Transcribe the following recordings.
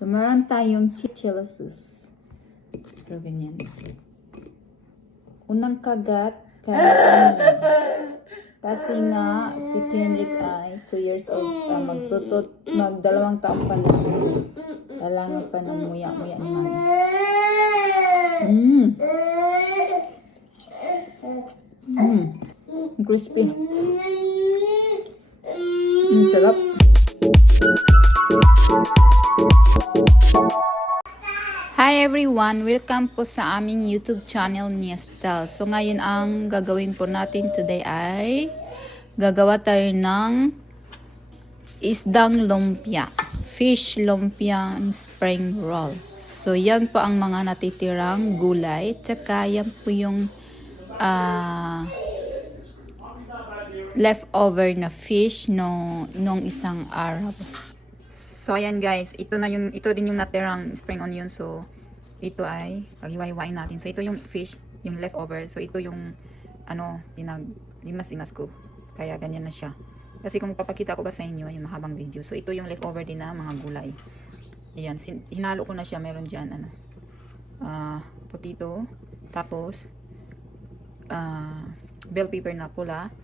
So, meron tayong chichilla sauce. So, ganyan. Unang kagat, kainin. Kasi nga, si Kenrick ay 2 years old pa. Mag-2 taon pa lang. Kailangan pa ng muya-muya ni Mami. Crispy. Sarap. Hi everyone! Welcome po sa aming YouTube channel ni Estelle. So ngayon ang gagawin po natin today ay gagawa tayo ng isdang lumpia. Fish lumpia spring roll. So yan po ang mga natitirang gulay. Tsaka yan po yung leftover na fish nung isang araw. So ayan guys, ito din yung natirang spring onion. So ito ay paghiwa-hiwain natin. So ito yung fish, yung leftover. So ito yung limas-limas ko. Kaya ganyan na siya. Kasi kung ipapakita ko ba sa inyo, yung mahabang video. So ito yung leftover din na mga gulay. Ayan, hinalo ko na siya. Meron diyan potato, tapos bell pepper na pula,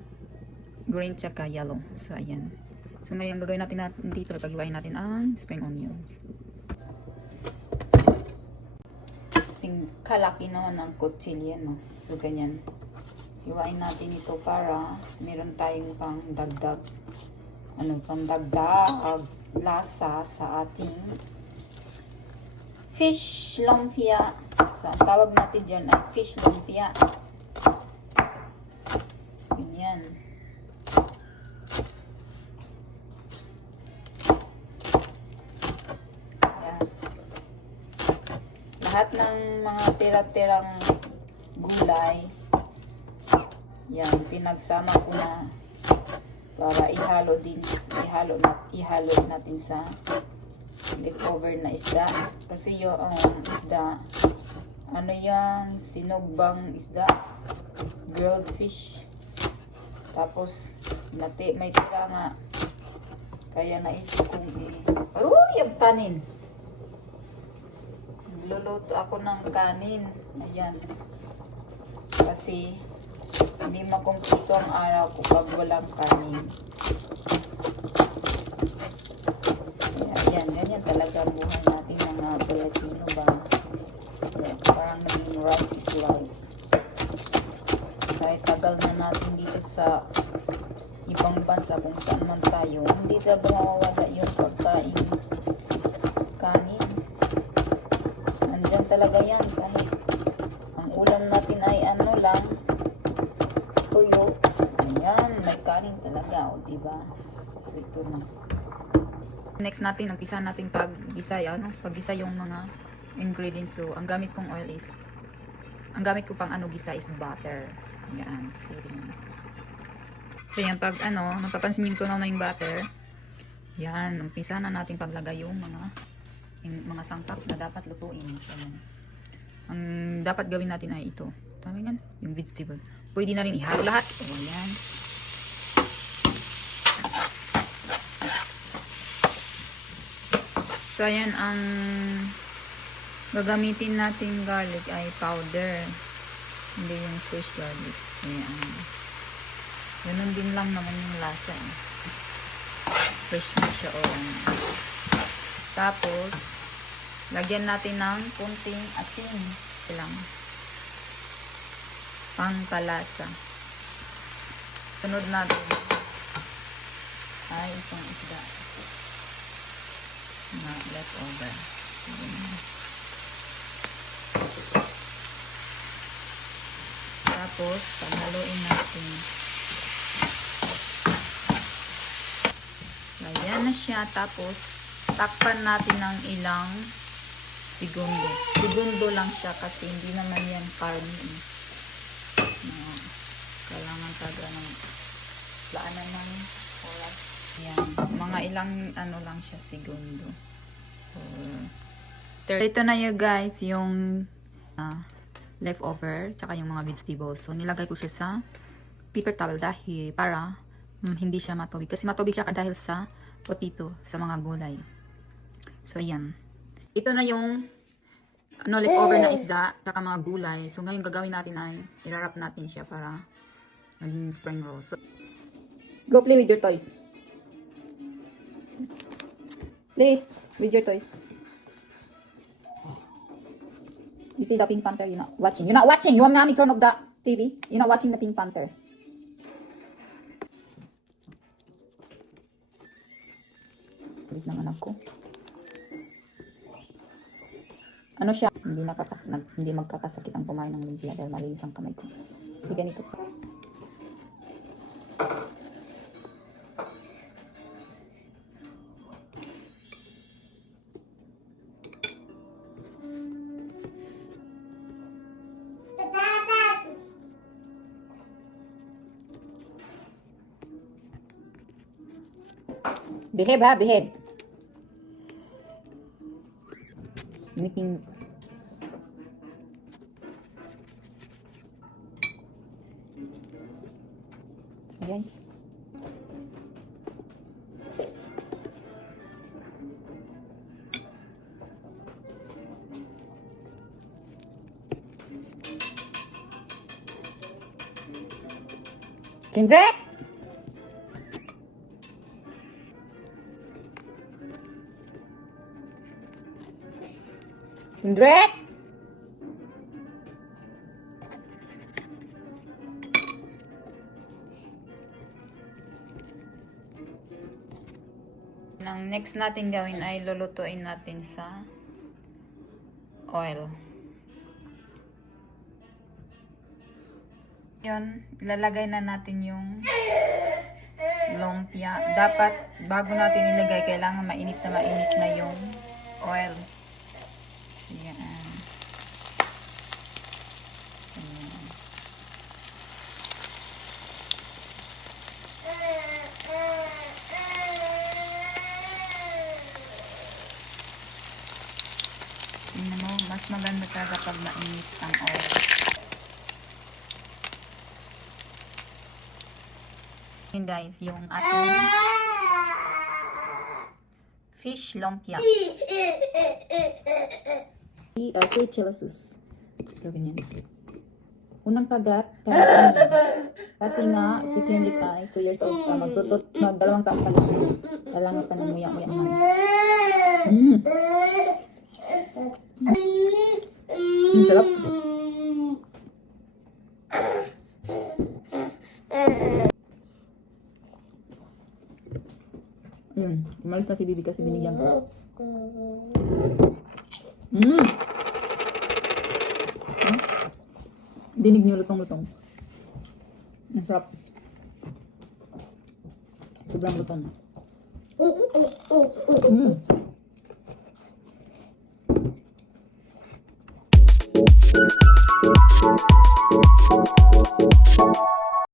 green tsaka yellow. So ayan. So ngayon gagawin natin dito, paghiwain natin ang spring onions. Kasing kalaki naman ng kutsilya, no? So ganyan. Hiwain natin ito para meron tayong pangdagdag lasa sa ating fish lumpia. So ang tawag natin dyan ay fish lumpia. So ganyan. Lahat ng mga tira-tirang gulay, yan, pinagsama ko na para ihalo natin sa leftover na isda. Kasi yung isda, yan, sinugbang isda, grilled fish. Tapos, may tira nga. Kaya naisip kong yung kanin. Luluto ako ng kanin. Ayan. Kasi hindi makumpleto ang araw ko pag walang kanin. Ayan. Ganyan talaga buhay natin mga Pilipino ba. Parang naging rice is life. Kahit tagal na natin dito sa ibang bansa kung saan man tayo, hindi talaga mawawala yung pagkain kanin. Talaga yan, kahit ang ulam natin ay lang, tuyo. Ayan, may kanin talaga, o diba? So ito na. Next natin, umpisa natin paggisa yung mga ingredients. So ang gamit kong oil is, ang gamit ko pang gisa is butter. Ayan, siling. So yan, napapansin ko na yung butter. Yan, umpisa na natin paglagay yung mga sangkap na dapat lutuin. So, ang dapat gawin natin ay ito. Tama yan? Yung vegetable. Pwede na rin ihalo lahat. O, yan. So, ayan, ang gagamitin natin garlic ay powder. Hindi yung fresh garlic. Ayan. Ganun din lang naman yung lasa. Fresh na siya. O, tapos, lagyan natin ng kunting asin lang. Pangpalasa. Sunod natin ay itong isda na leftover. Tapos, paghaluin natin. Ayan na siya. Tapos, takpan natin ng ilang segundo. Segundo lang siya kasi hindi naman yan karne. Kailangan taga ng laanan ng oras. Yan. Mga ilang lang siya segundo. So, ito na yun guys, yung leftover, tsaka yung mga vegetables. So, nilagay ko siya sa paper towel dahil para hindi siya matubig. Kasi matubig siya dahil sa potato, sa mga gulay. So, yan. ito na yung leftover na isda, taka mga gulay. So, ngayon gagawin natin ay, irarap natin siya para maging spring roll. So, go play with your toys. Play with your toys. You see the Pink Panther? You're not watching. You're not watching. You want mommy turn off the TV? You're not watching the Pink Panther. Kulit ng anak ko. Ano siya? Hindi magkakasakit ang kumain ng lumpia dahil malinis ang kamay ko. Sige, ganito pa. Behave ha, behave. Meeting. So guys. Kendrick! Kendrick! Ang next natin gawin ay lulutuin natin sa oil. Yun, ilalagay na natin yung lumpia. Dapat bago natin ilagay, kailangan mainit na yung oil. Yan. Ayan. Tingnan mo, mas maganda talaga pag mainit ang oil. Yun guys, yung ating fish lumpia. Sweet chili sauce. So, ganyan. Unang kagat, kaya kami. Kasi nga, si Kimlik ay 2 years old pa. Magdalawang taon pa lang. Kailangan pa ng muyak-muyak naman. Sarap. Yun, umalis na si Bibi kasi binigyan ko. Dinig niyo lutong-lutong. Ang sarap. Sobrang lutong.